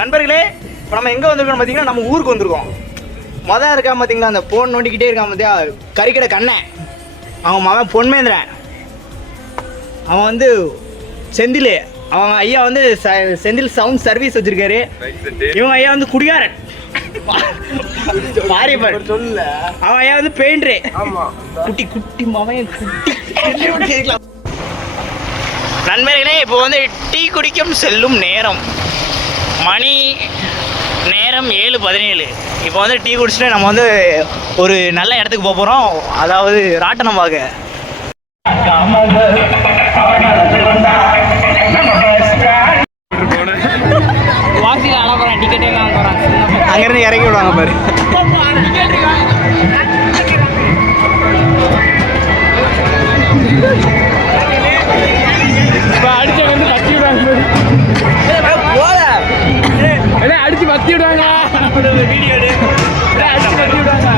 நண்பர்களே, இப்போ நம்ம எங்கே வந்திருக்கோம் பார்த்தீங்கன்னா, நம்ம ஊருக்கு வந்திருக்கோம். மொதல் இருக்கான் பார்த்தீங்களா, அந்த ஃபோன் நோண்டிக்கிட்டே இருக்கான் பார்த்தியா, கறிக்கடை கண்ணன். அவன் மகன் பொன்மேந்திரன். அவன் வந்து செந்தில். அவன் ஐயா வந்து செந்தில் சவுண்ட் சர்வீஸ் வச்சிருக்காரு. இவன் ஐயா வந்து குடிகாரன். சொல்லல. அவன் ஐயா வந்து பெயிண்டரு. குட்டி குட்டி மவன் குட்டி. நண்பர்களே, இப்போ வந்து டீ குடிக்கும் செல்லும் நேரம். மணி நேரம் 7:17. இப்போ வந்து டீ குடிச்சுட்டு நம்ம வந்து ஒரு நல்ல இடத்துக்கு போக போகிறோம். அதாவது ராட்டனம் பார்க்க. வாசியில் அழ போகிறேன், டிக்கெட்டே வாங்க போகிறேன். அங்கேருந்து இறக்கி விடுவாங்க பாரு. அடிச்சு வந்து பத்தி விடுவாங்க, அடிச்சு பத்தி விடுவாங்க. வீடியோ அடிச்சு பத்தி விடுவாங்க.